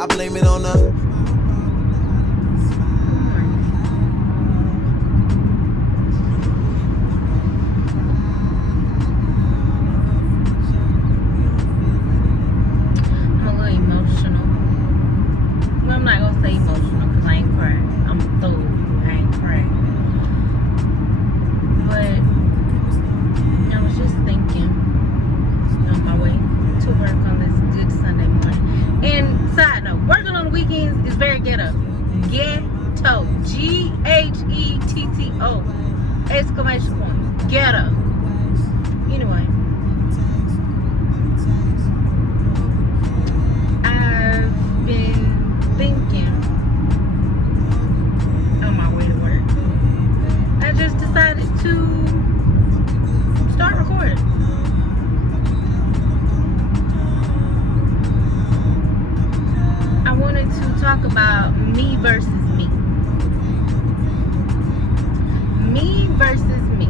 I blame it on the. I'm a little emotional. Well, I'm not gonna say emotional because I ain't crying. I'm through. I ain't crying. But I was just thinking on my way to work on this good Sunday morning. And side note, working on the weekends is very ghetto. Ghetto. G-H-E-T-T-O. Exclamation point. Ghetto. Anyway. I've been thinking on my way to work. I just decided to start recording. I wanted to talk about me versus me. Me versus me.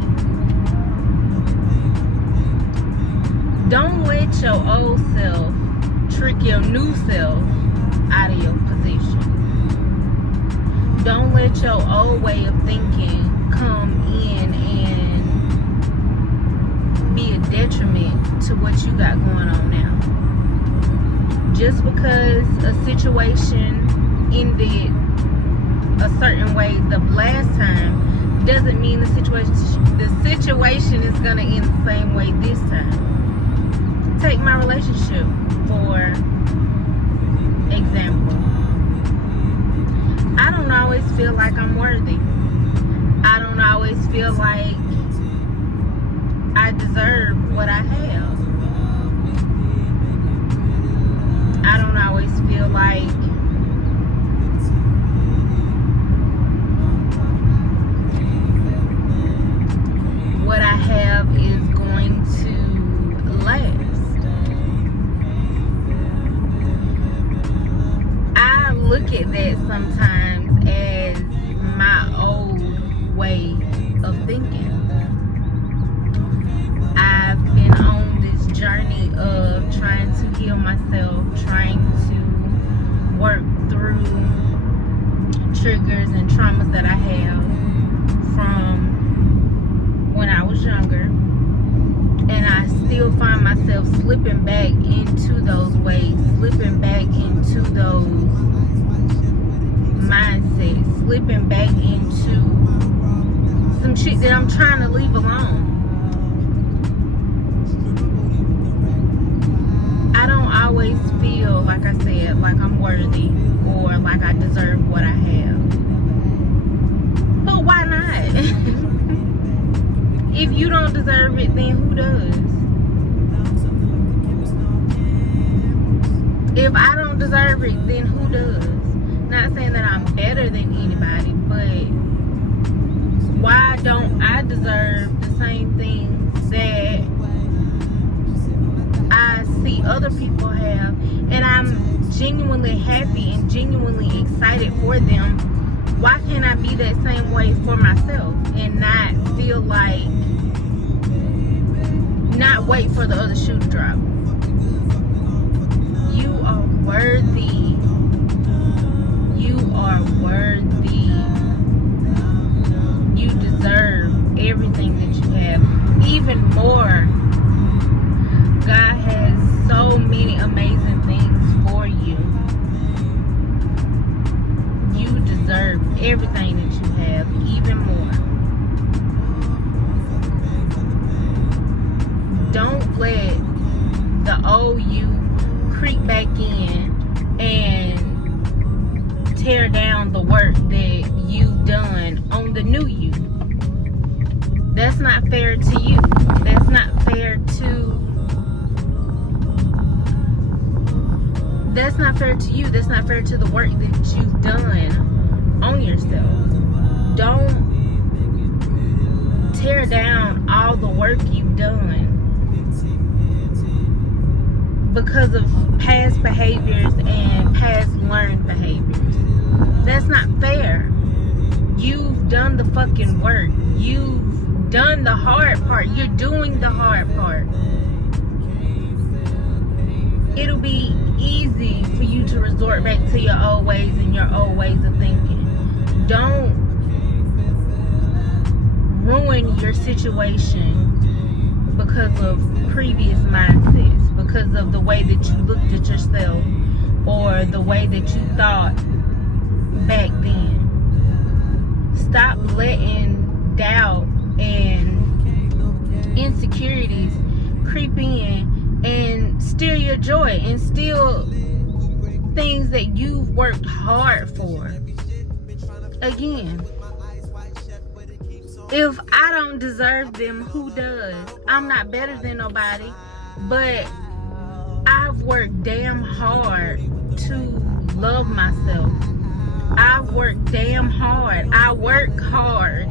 Don't let your old self trick your new self out of your position. Don't let your old way of thinking come in and be a detriment to what you got going on now. Just because a situation ended a certain way the last time doesn't mean the situation is gonna end the same way this time. Take my relationship for example. I don't always feel like I'm worthy. I don't always feel like I deserve what I have. I don't always feel like what I have is going to last. I look at that sometimes as my old way of thinking. I've been on this journey of trying to heal myself, trying to work through triggers and traumas that I have from when I was younger. And I still find myself slipping back into those ways, slipping back into those mindsets, slipping back into some shit that I'm trying to leave alone. I don't always feel, like I said, like I'm worthy or like I deserve what I have. But why not? If you don't deserve it, then who does? If I don't deserve it, then who does? Not saying that I'm better than anybody, but why don't I deserve the same things that I see other people have? And I'm genuinely happy and genuinely excited for them. Why can't I be that same way for myself and not feel like, not wait for the other shoe to drop? You are worthy. You are worthy. You deserve everything that you have, even more. God has so many amazing things for you. You deserve everything that you have, even more. Don't let the old you creep back in and tear down the work that you've done on the new you. That's not fair to you. That's not fair to you. That's not fair to the work that you've done on yourself. Don't tear down all the work you've done because of past behaviors and past learned behaviors. That's not fair. You've done the fucking work. You've done the hard part. You're doing the hard part. It'll be easy for you to resort revert back to your old ways and your old ways of thinking. Don't ruin your situation because of previous mindsets, because of the way that you looked at yourself or the way that you thought back then. Stop letting doubt and insecurities creep in and steal your joy and steal things that you've worked hard for. Again, if I don't deserve them, who does? I'm not better than nobody, but I've worked damn hard to love myself. I've worked damn hard. I work hard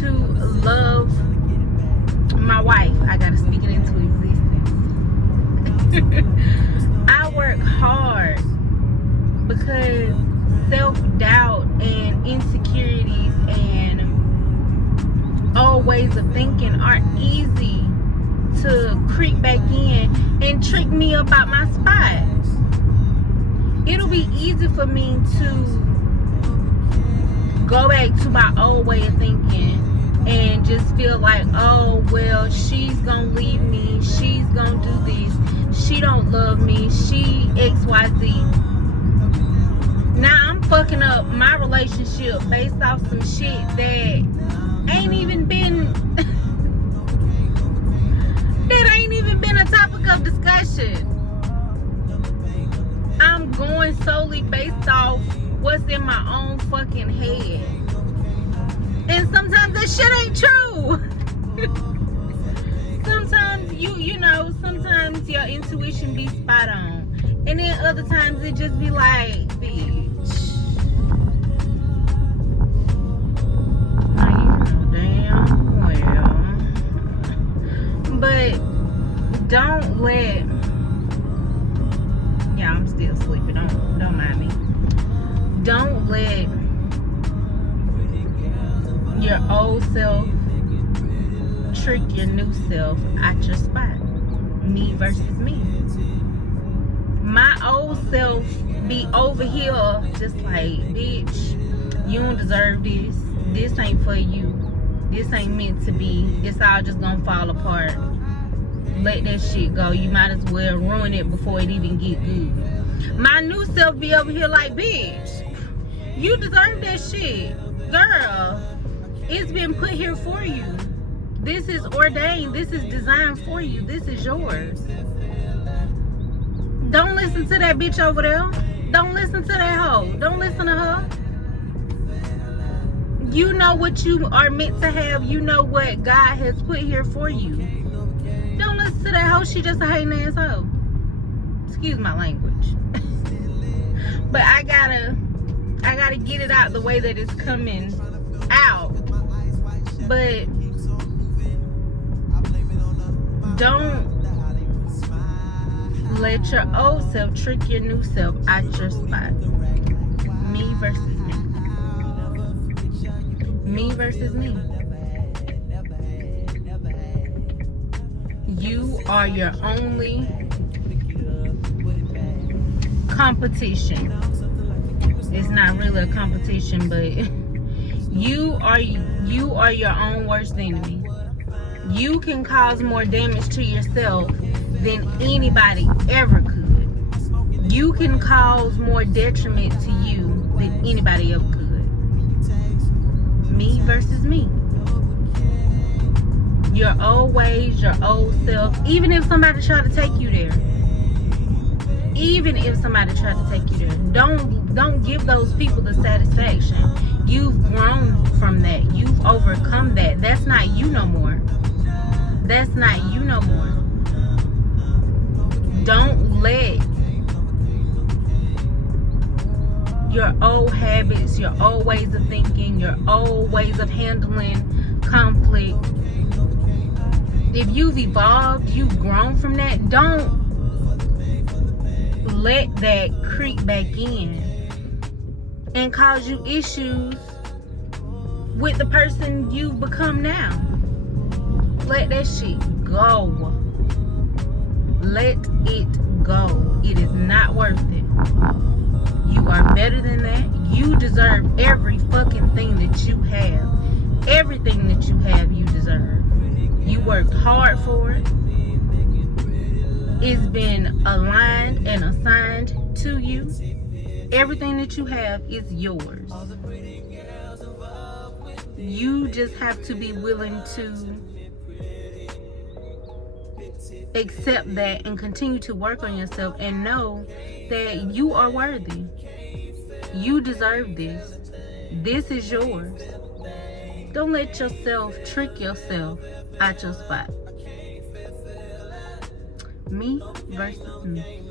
to love my wife. I gotta speak it into existence. I work hard because self-doubt and insecurities and old ways of thinking are easy to creep back in and trick me up out my spot. It'll be easy for me to go back to my old way of thinking and just feel like, oh, well, she's gonna leave me, she's gonna do this, she don't love me, she XYZ. Now I'm fucking up my relationship based off some shit that ain't even been a topic of discussion. I'm going solely based off what's in my own fucking head. And sometimes that shit ain't true. Sometimes sometimes your intuition be spot on. And then other times it just be like, bitch. Now you know damn well. But don't let, yeah, I'm still sleeping. Don't mind me. Don't let your old self trick your new self out your spot. Me versus me. My old self be over here just like, bitch, you don't deserve this. This ain't for you. This ain't meant to be. It's all just gonna fall apart. Let that shit go. You might as well ruin it before it even get good. My new self be over here like, bitch, you deserve that shit. Girl, it's been put here for you. This is ordained. This is designed for you. This is yours. Don't listen to that bitch over there. Don't listen to that hoe. Don't listen to her. You know what you are meant to have. You know what God has put here for you. Don't listen to that hoe. She just a hating ass hoe. Excuse my language. But I gotta get it out the way that it's coming out. But don't let your old self trick your new self out your spot. Me versus me. Me versus me. You are your only competition. It's not really a competition, but you are your own worst enemy. You can cause more damage to yourself than anybody ever could. You can cause more detriment to you than anybody ever could. Me versus me. Your old ways, your old self. Even if somebody try to take you there. Even if somebody try to take you there. Don't give those people the satisfaction. You've grown from that. You've overcome that. That's not you no more. That's not you no more. Don't let your old habits, your old ways of thinking, your old ways of handling conflict. If you've evolved, you've grown from that, don't let that creep back in and cause you issues with the person you've become now. Let that shit go. Let it go. worked hard for it. It's been aligned and assigned to you. Everything that you have is yours. You just have to be willing to accept that and continue to work on yourself and know that you are worthy. You deserve this. This is yours. Don't let yourself trick yourself out your spot. Me versus me.